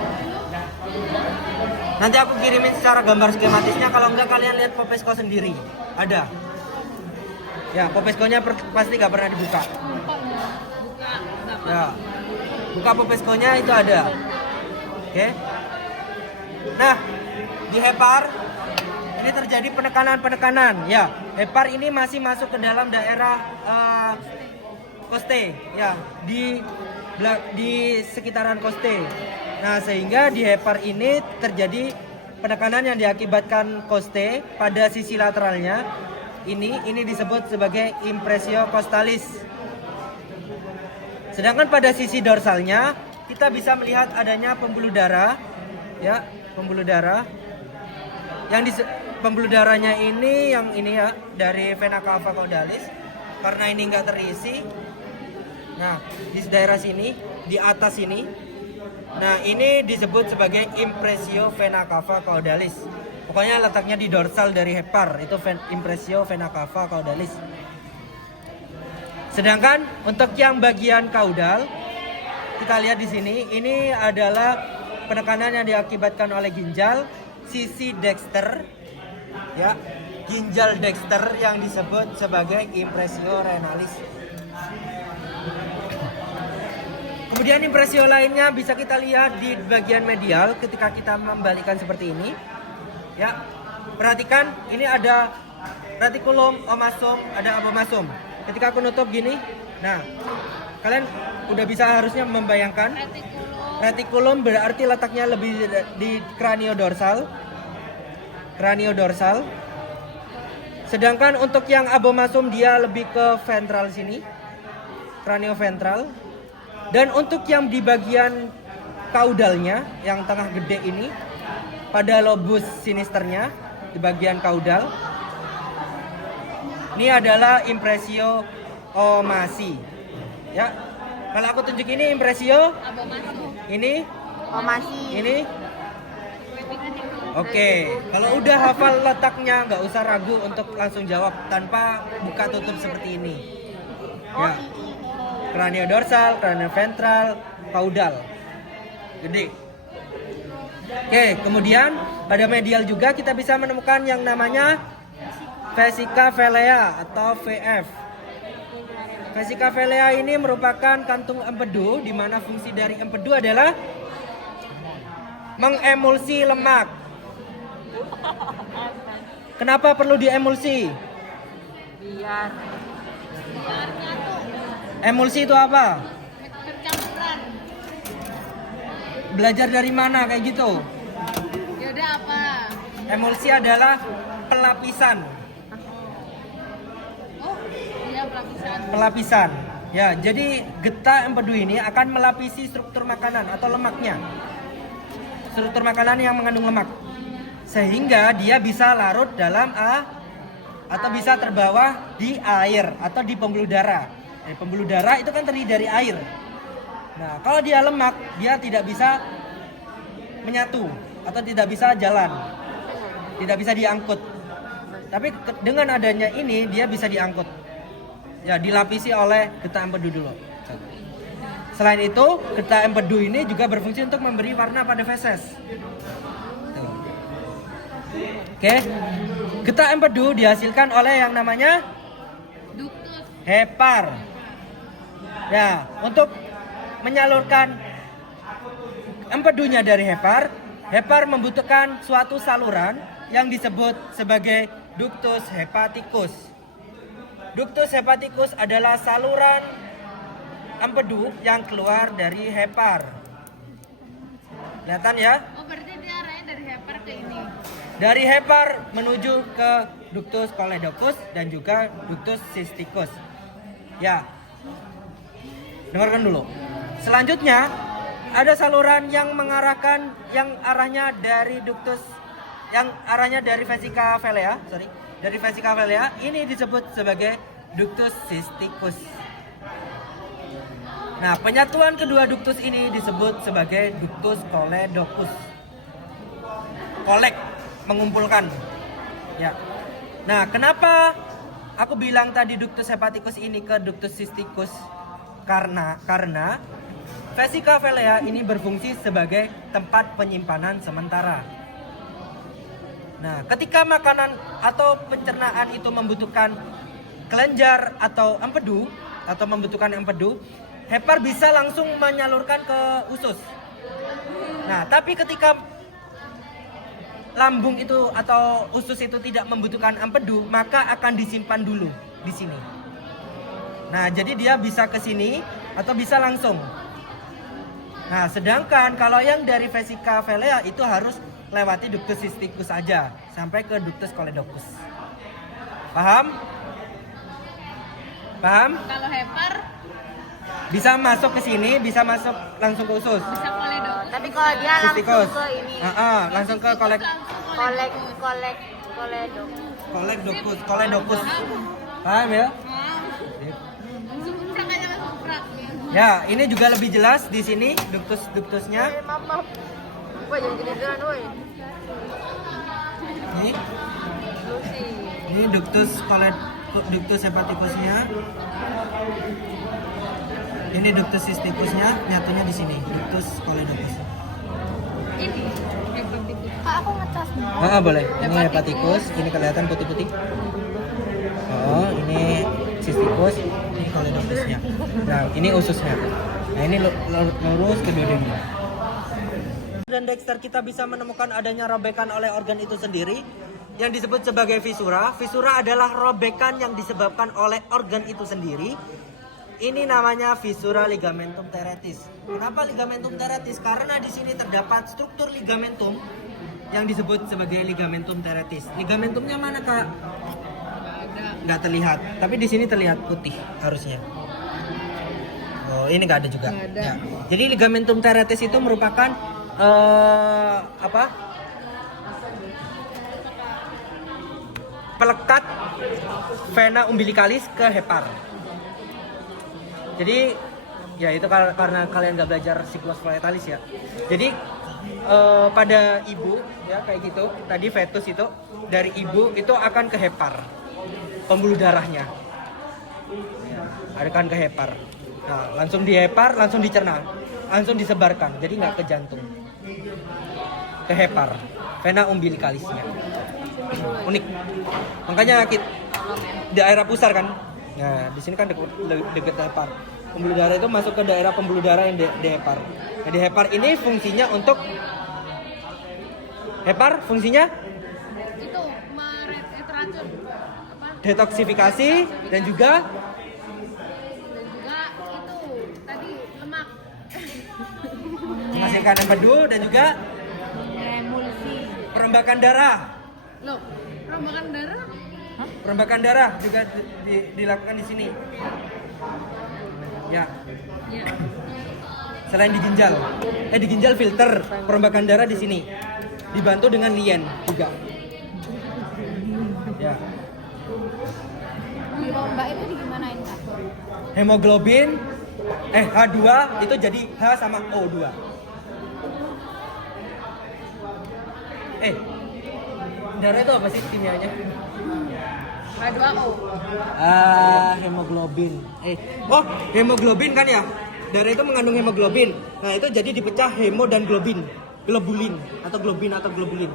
Nanti aku kirimin secara gambar skematisnya. Kalau enggak kalian lihat Popesco sendiri. Ada. Ya, Popesco-nya pasti nggak pernah dibuka. Buka. Nggak apa. Ya. Buka Popesco-nya itu ada. Oke. Nah, di hepar ini terjadi penekanan. Ya, hepar ini masih masuk ke dalam daerah koste. Ya, di sekitaran koste. Nah, sehingga di hepar ini terjadi penekanan yang diakibatkan koste pada sisi lateralnya. Ini disebut sebagai impressio costalis. Sedangkan pada sisi dorsalnya kita bisa melihat adanya pembuluh darah, ya, pembuluh darah. Pembuluh darahnya ini yang ini ya dari vena cava caudalis. Karena ini enggak terisi. Nah, di daerah sini, di atas ini. Nah, ini disebut sebagai impressio vena cava caudalis. Pokoknya letaknya di dorsal dari hepar, itu impressio vena cava caudalis. Sedangkan untuk yang bagian kaudal, kita lihat di sini, ini adalah penekanan yang diakibatkan oleh ginjal sisi dexter, ya, ginjal dexter yang disebut sebagai impressio renalis. Kemudian impresio lainnya bisa kita lihat di bagian medial ketika kita membalikkan seperti ini. Ya, perhatikan ini ada reticulum, omasum, ada abomasum. Ketika aku nutup gini, nah kalian udah bisa harusnya membayangkan. Reticulum berarti letaknya lebih di craniodorsal. Sedangkan untuk yang abomasum dia lebih ke ventral sini, cranioventral. Dan untuk yang di bagian kaudalnya, yang tengah gede ini, pada lobus sinisternya di bagian kaudal, ini adalah impressio omasi. Ya, kalau aku tunjuk ini impressio, ini, ini. Oke, kalau udah hafal letaknya nggak usah ragu untuk langsung jawab tanpa buka tutup seperti ini. Ya, craniodorsal, cranioventral, kaudal, gede. Oke, kemudian pada medial juga kita bisa menemukan yang namanya vesica velea atau VF. Vesica velea ini merupakan kantung empedu di mana fungsi dari empedu adalah mengemulsi lemak. Kenapa perlu diemulsi? Biar Emulsi itu apa? Percampuran. Belajar dari mana kayak gitu? Yaudah apa? Emulsi adalah pelapisan. Oh, iya pelapisan. Pelapisan. Ya, jadi getah empedu ini akan melapisi struktur makanan atau lemaknya. Struktur makanan yang mengandung lemak. Sehingga dia bisa larut dalam atau bisa terbawa di air atau di pembuluh darah. Pembuluh darah itu kan terdiri dari air. Nah, kalau dia lemak, dia tidak bisa menyatu atau tidak bisa jalan. Tidak bisa diangkut. Tapi dengan adanya ini dia bisa diangkut. Ya, dilapisi oleh getah empedu dulu. Selain itu, getah empedu ini juga berfungsi untuk memberi warna pada feses. Oke. Getah empedu dihasilkan oleh yang namanya Ductus. hepar. Ya, untuk menyalurkan empedunya dari hepar, hepar membutuhkan suatu saluran yang disebut sebagai ductus hepaticus. Ductus hepaticus adalah saluran empedu yang keluar dari hepar. Kelihatan ya? Oh, berarti dia arahnya dari hepar ke ini. Dari hepar menuju ke ductus choledocus dan juga ductus cysticus. Ya. Dengarkan dulu. Selanjutnya ada saluran yang mengarahkan yang arahnya dari vesica velea, dari vesica velea ini disebut sebagai ductus cysticus. Nah, penyatuan kedua ductus ini disebut sebagai ductus choledocus. Kolek, mengumpulkan. Ya. Nah, kenapa aku bilang tadi ductus hepaticus ini ke ductus cysticus? Karena vesica velea ini berfungsi sebagai tempat penyimpanan sementara. Nah, ketika makanan atau pencernaan itu membutuhkan kelenjar atau empedu hepar bisa langsung menyalurkan ke usus. Nah, tapi ketika lambung itu atau usus itu tidak membutuhkan empedu, maka akan disimpan dulu di sini. Nah, jadi dia bisa ke sini atau bisa langsung. Nah, sedangkan kalau yang dari vesica velea itu harus lewati ductus cysticus saja sampai ke ductus choledocus. Paham? Paham? Kalau hepar Bisa masuk ke sini, bisa masuk langsung ke usus. bisa choledocus. Tapi kalau dia langsung Cysticus. ke ini. Langsung ke choledocus. Paham ya? Langsung kuprak aja langsung kuprak. Ya, ini juga lebih jelas di sini ductusnya. Maaf. Woi, jangan gede-gedean, woi. Ini ductus hepaticusnya. Ini ductus cysticusnya, nyatunya di sini, ductus choledocus. Ini hepatitis. Kak, aku ngecas. Boleh. Ini hepaticus, ini kelihatan putih-putih. Oh, ini cysticus, ini choledocusnya. Nah, ini ususnya. Nah, ini lurus ke duodenum. Dan Dexter kita bisa menemukan adanya robekan oleh organ itu sendiri yang disebut sebagai fisura. Fisura adalah robekan yang disebabkan oleh organ itu sendiri. Ini namanya fisura ligamentum teretis. Kenapa ligamentum teretis? Karena di sini terdapat struktur ligamentum yang disebut sebagai ligamentum teretis. Ligamentumnya mana, Kak? Nggak terlihat, tapi di sini terlihat putih harusnya. Oh, ini nggak ada juga. Ya. Jadi ligamentum teretis itu merupakan pelekat vena umbilicalis ke hepar. Jadi ya itu karena kalian nggak belajar siklus fetalis ya. Jadi pada ibu ya kayak gitu, tadi fetus itu dari ibu itu akan ke hepar, pembuluh darahnya. Akan ke hepar. Nah, langsung di hepar, langsung dicerna, langsung disebarkan. Jadi nggak ke jantung, ke hepar, vena umbilicalisnya. Unik. Makanya daerah pusar kan. Nah, di sini kan dekat hepar. Pembuluh darah itu masuk ke daerah pembuluh darah yang di hepar. Nah, di hepar ini fungsinya untuk fungsinya Itu racun detoksifikasi dan juga itu tadi lemak. menghasilkan empedu dan juga Emulsi. perombakan darah. Loh, perombakan darah? Perombakan darah juga dilakukan di sini. Ya. Ya. Selain di ginjal. Di ginjal filter perombakan darah di sini. Dibantu dengan lien juga. Ya. Di lomba itu digimanain, Kak? Hemoglobin H2 itu jadi H sama O2. Darah itu apa sih kimianya? H2O. Hemoglobin. Hemoglobin kan ya? Darah itu mengandung hemoglobin. Nah, itu jadi dipecah hemo dan globulin atau globulin.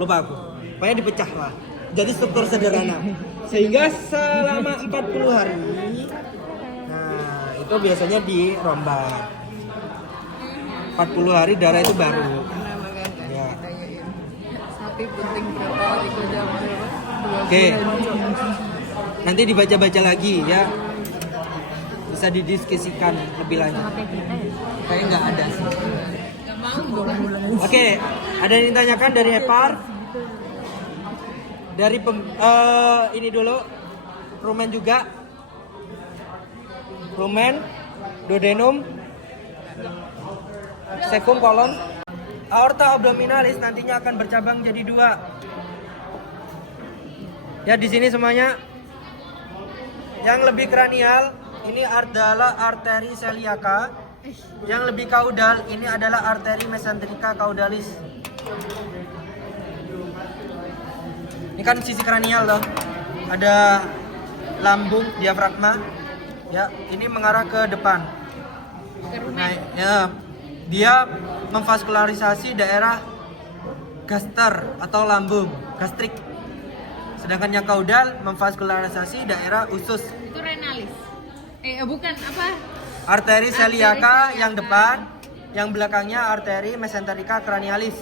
Lupa aku. Pokoknya dipecah lah. Jadi struktur sederhana. Sehingga selama 40 hari nah, itu biasanya dirombak. 40 hari darah itu baru. Ya. Sapi penting berapa hari kerja berapa? Oke. Nanti dibaca-baca lagi ya. Bisa didiskusikan lebih lanjut. Kayaknya nggak ada sih. Gak mau. Oke, ada yang ditanyakan dari hepar? Dari ini dulu. Rumen juga. Rumen, duodenum, Cecum kolon. Aorta abdominalis nantinya akan bercabang jadi 2. Ya, di sini semuanya. Yang lebih kranial ini adalah arteri celiaca. Yang lebih kaudal ini adalah arteri mesenterica caudalis. Ini kan sisi kranial loh. Ada lambung diafragma. Ya, ini mengarah ke depan. Nah, ya, dia memvaskularisasi daerah gaster atau lambung, gastrik. Sedangkan yang kaudal memvaskularisasi daerah usus. Itu renalis. Bukan apa? Arteri celiaca celiaca. yang depan, yang belakangnya arteri mesenterica cranialis.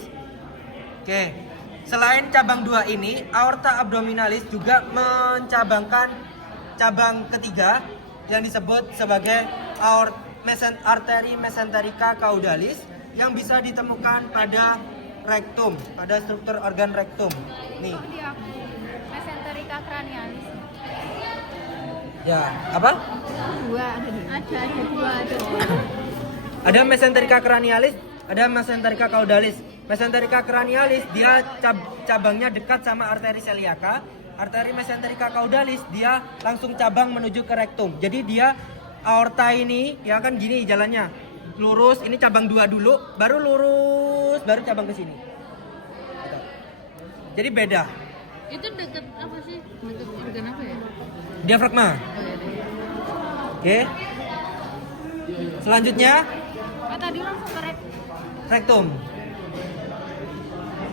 Oke. Selain cabang 2 ini, aorta abdominalis juga mencabangkan cabang ketiga yang disebut sebagai arteri mesenterica caudalis yang bisa ditemukan pada rektum, pada struktur organ rektum. Nih. Oh, dia mesenterica cranialis. Ya, apa? Ada dua. Ada mesenterica cranialis, ada mesenterica caudalis. Mesenterica cranialis dia cabangnya dekat sama arteri celiaca. Arteri mesenterica caudalis dia langsung cabang menuju ke rektum. Jadi dia aorta ini ya kan gini jalannya. Lurus, ini cabang 2 dulu, baru lurus, baru cabang ke sini. Jadi beda. Itu deket apa sih? Deket organ apa ya? Diafragma. Oke. Selanjutnya Tadi langsung ke rektum.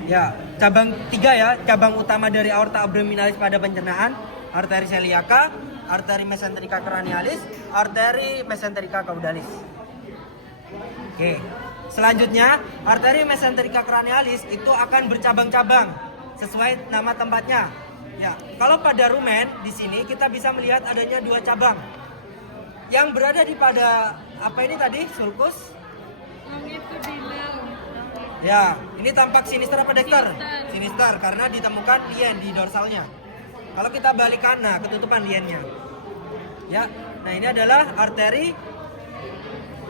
Ya, cabang 3 ya, cabang utama dari aorta abdominalis pada pencernaan, arteri celiaca, arteri mesenterica cranialis, arteri mesenterica caudalis. Oke. Selanjutnya, arteri mesenterica cranialis itu akan bercabang-cabang sesuai nama tempatnya. Ya, kalau pada rumen di sini kita bisa melihat adanya 2 cabang. Yang berada di pada apa ini tadi? Sulcus. Longitudinal. Ya, ini tampak sinister apa dexter? Sinister karena ditemukan lien di dorsalnya. Kalau kita balik kanan, ketutupan liennya. Ya, nah ini adalah arteri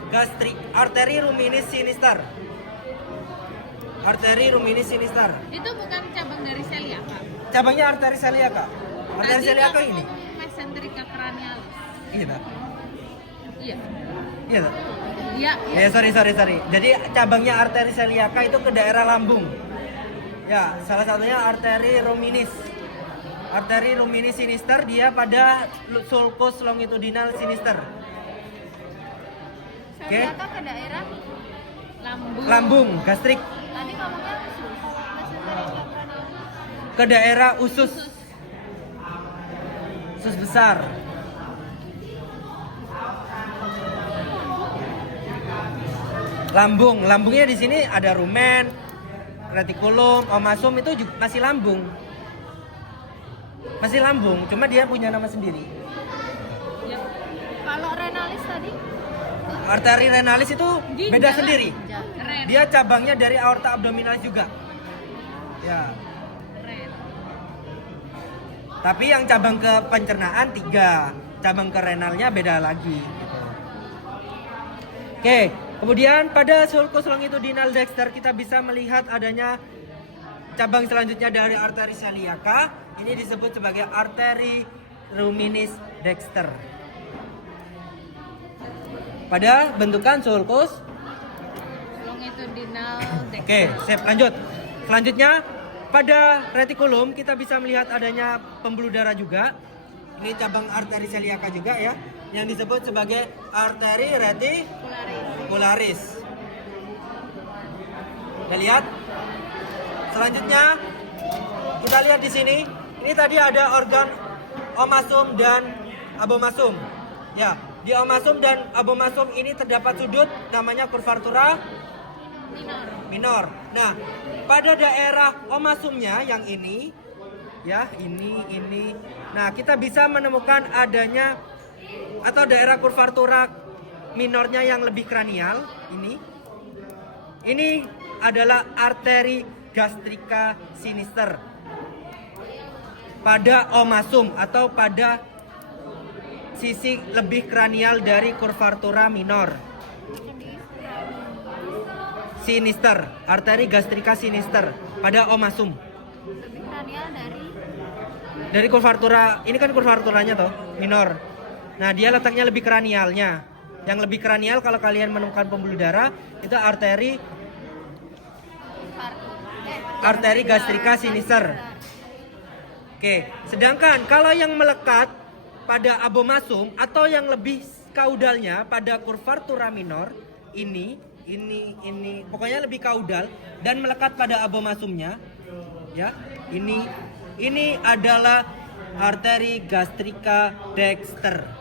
gastrik, arteri ruminis sinister. Arteri ruminis sinister. Itu bukan cabang dari celiaca. Cabangnya arteri celiaca. Arteri Tadi celiaca kamu ini. ngomong mesenterica cranialis. Iya, tak? Iya. Iya, tak? Iya. Sorry. Jadi cabangnya arteri celiaca itu ke daerah lambung. Ya, salah satunya arteri ruminis. Arteri ruminis sinister dia pada sulcus longitudinal sinister. Oke. Celiaca ke daerah. Lambung, gastrik. Tadi ngomongnya usus. Mesenterica cranialis. Ke daerah usus. Usus besar. Lambungnya di sini ada rumen, retikulum, omasum itu juga masih lambung. Masih lambung, cuma dia punya nama sendiri. Kalau renalis tadi? Arteri renalis itu beda sendiri. Ren. Dia cabangnya dari aorta abdominalis juga. Ya. Ren. Tapi yang cabang ke pencernaan 3, cabang ke renalnya beda lagi. Gitu. Oke, kemudian pada sulcus longitudinal dexter kita bisa melihat adanya cabang selanjutnya dari arteri celiaca. Ini disebut sebagai arteri ruminis dexter. Pada bentukan sulcus. Longitudinal dexter. Oke, sip, lanjut. Selanjutnya pada retikulum kita bisa melihat adanya pembuluh darah juga. Ini cabang arteri celiaca juga ya, yang disebut sebagai arteri reticularis. Kita lihat. Selanjutnya kita lihat di sini. Ini tadi ada organ omasum dan abomasum. Ya, di omasum dan abomasum ini terdapat sudut namanya curvatura minor. Nah, pada daerah omasumnya yang ini, ya ini. Nah, kita bisa menemukan adanya atau daerah curvatura minornya yang lebih kranial. Ini adalah arteri gastrica sinister pada omasum atau pada sisi lebih kranial dari curvatura minor. sinister, arteri gastrika sinister pada omasum. Lebih kranial Dari kurvatura, ini kan kurvaturanya toh, minor. Nah, dia letaknya lebih kranialnya. Yang lebih kranial kalau kalian menemukan pembuluh darah itu arteri gastrika sinister. Oke, sedangkan kalau yang melekat pada abomasum atau yang lebih kaudalnya pada kurvatura minor, ini pokoknya lebih kaudal dan melekat pada abomasumnya, ya. Ini adalah arteri gastrika dexter.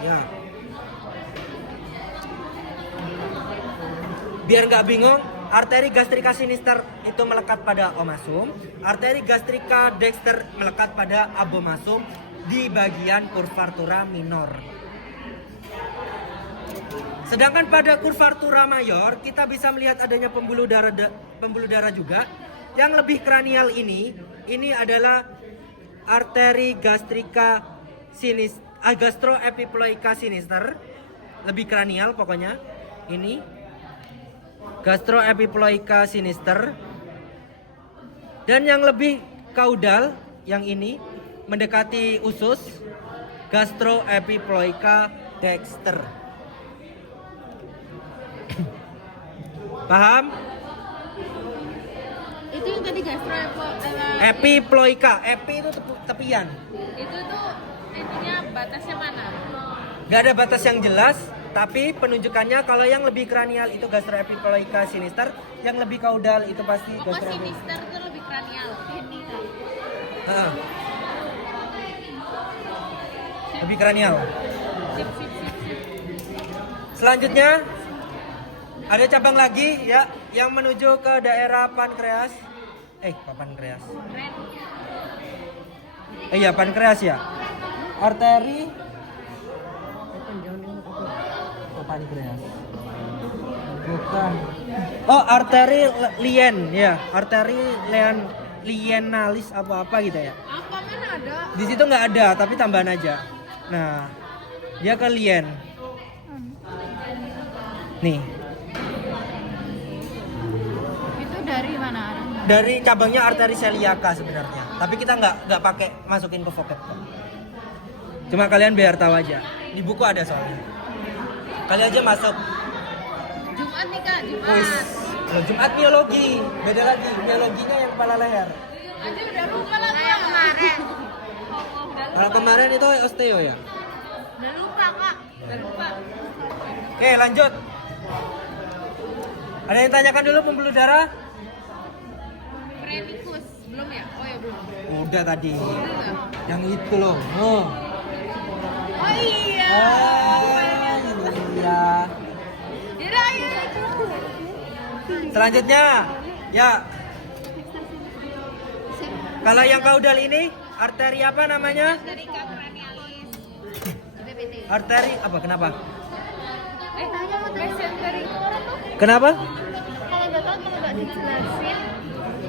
Ya. Biar nggak bingung, arteri gastrika sinister itu melekat pada omasum, arteri gastrika dexter melekat pada abomasum di bagian kurvatura minor. Sedangkan pada kurvatura mayor kita bisa melihat adanya pembuluh darah juga. Yang lebih kranial ini adalah arteri gastrika gastroepiploica sinister, lebih kranial pokoknya. Ini gastroepiploica sinister. Dan yang lebih kaudal yang ini mendekati usus, gastroepiploica dexter. Paham? Itu yang tadi Epiploica, epi itu tepian. itu tuh intinya batasnya mana? Gak ada batas yang jelas, tapi penunjukannya kalau yang lebih kranial itu gastroepiploica sinister, yang lebih kaudal itu pasti Oh, sinister tuh lebih kranial. Ini kan. Lebih kranial. Sip. Selanjutnya ada cabang lagi ya yang menuju ke daerah pankreas. Pankreas. Keren. Iya, pankreas ya. Arteri pankreas. Bukan. Oh, arteri lien ya. Arteri lienalis apa gitu ya. Apa mana ada? Di situ nggak ada, tapi tambahan aja. Nah, dia ke lien. Nih. Itu dari mana arahnya? Dari cabangnya arteri celiaca sebenarnya. Tapi kita nggak pakai masukin ke vocab kok. Cuma kalian biar tahu aja. Di buku ada soalnya. Kali aja masuk. Jumat nih Kak, Jumat. Wis. Loh, Jumat biologi. Beda lagi. Biologinya yang kepala leher. Aja udah lupa lah Kak. Kemarin. Kalau kemarin itu osteo ya. Udah lupa Kak. Udah lupa. Oke, lanjut. Ada yang tanyakan dulu pembuluh darah? Premikus belum ya? Oh ya belum. Udah tadi. Belum. Yang itu loh. Oh. Oh iya. Iya. Yaudah ayo. Selanjutnya, ya. Kalau yang kaudal ini arteri apa namanya? Dari kranialis. BPT. Arteri apa? Kenapa? Tanya mau mesenterik orang tuh. Kenapa? Kalau nggak tahu, kalau nggak dijelasin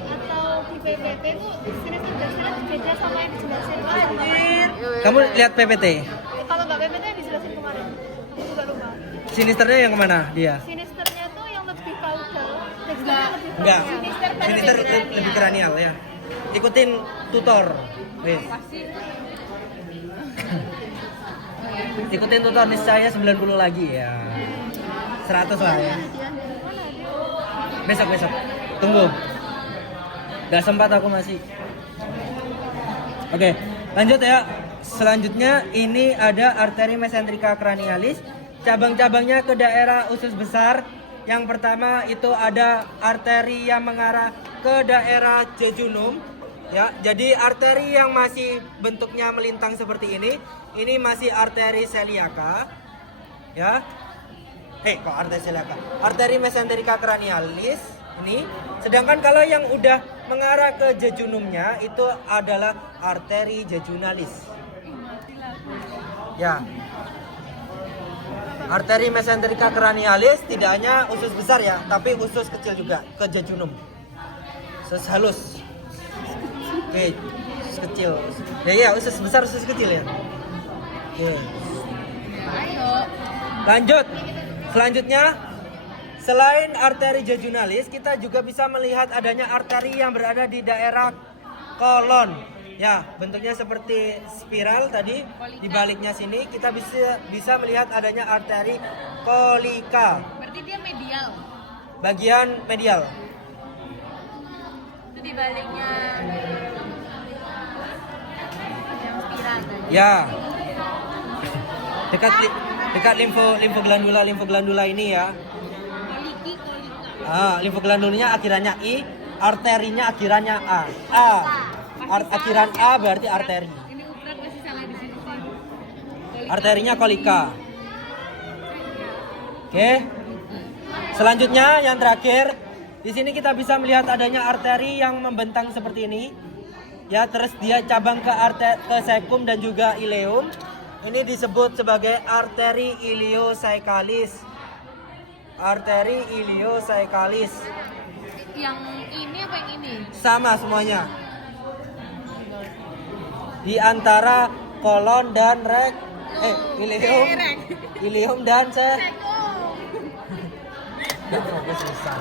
atau di PPT tuh sinister gastrika beda sama yang dijelasin. Anjir. Kamu lihat PPT? Kalau nggak PPT yang dijelasin kemarin, aku juga lupa. Sinisternya yang mana dia? Sinisternya tuh yang lebih kaudal, Enggak. Sinister pada Sinister lebih kranial ya. Ikutin tutor. Wes. Ikutin tutor di saya 90 lagi ya. 100 lah ya. Besok. Tunggu. Gak sempat aku masih. Oke, lanjut ya. Selanjutnya ini ada arteri mesentrika cranialis. Cabang-cabangnya ke daerah usus besar. Yang pertama itu ada arteri yang mengarah ke daerah jejunum. Ya, jadi arteri yang masih bentuknya melintang seperti ini masih arteri celiaca. Ya. Kok arteri celiaca? Arteri mesenterika cranialis ini. Sedangkan kalau yang udah mengarah ke jejunumnya itu adalah arteri jejunalis. Ya. Arteri mesenterika cranialis tidak hanya usus besar ya, tapi usus kecil juga ke jejunum. Usus halus. Oke, usus kecil. Ya, usus besar, usus kecil ya. Oke. Ayo. Lanjut. Selanjutnya Selain arteri jejunalis, kita juga bisa melihat adanya arteri yang berada di daerah kolon. Ya, bentuknya seperti spiral tadi. Di baliknya sini kita bisa melihat adanya arteri kolika, Berarti dia medial. bagian medial. Itu di baliknya yang spiral tadi. Ya. Dekat limfoglandula ini ya. Kolika. Limfoglandulanya akhirannya I, arterinya akhirannya A. Akhiran A berarti arteri. Ini ukuran masih salah di sini sih. Arterinya kolika. Oke. Selanjutnya yang terakhir, di sini kita bisa melihat adanya arteri yang membentang seperti ini. Ya, terus dia cabang ke sekum dan juga ileum. Ini disebut sebagai arteri iliosaikalis. Arteri iliosaikalis. Yang ini apa yang ini? Sama semuanya. Di antara kolon dan ileum. Ileum dan Nggak fokus lisan.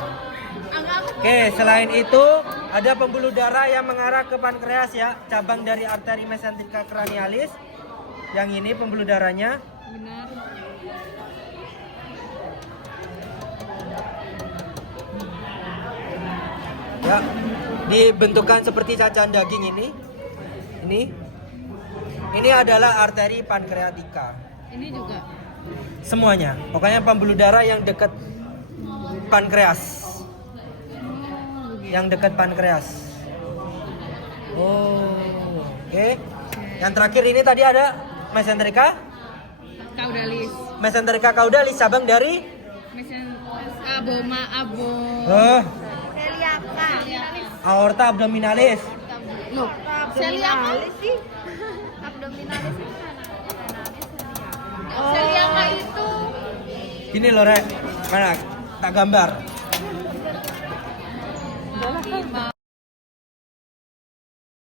Oke, selain itu ada pembuluh darah yang mengarah ke pankreas ya, cabang dari arteri mesenterika cranialis. Yang ini pembuluh darahnya. Benar. Ya, dibentukkan seperti cacah daging ini. Ini adalah arteri pankreatika. Ini juga. Semuanya. Pokoknya pembuluh darah yang dekat pankreas. Yang dekat pankreas. Oh, oke. Yang terakhir ini tadi ada mesenterika caudalis cabang dari aorta abdominalis. Loh, celiaka sih. Abdominalis itu mana? Celiaka itu Gini loh, Rek. Mana? Tak gambar. 5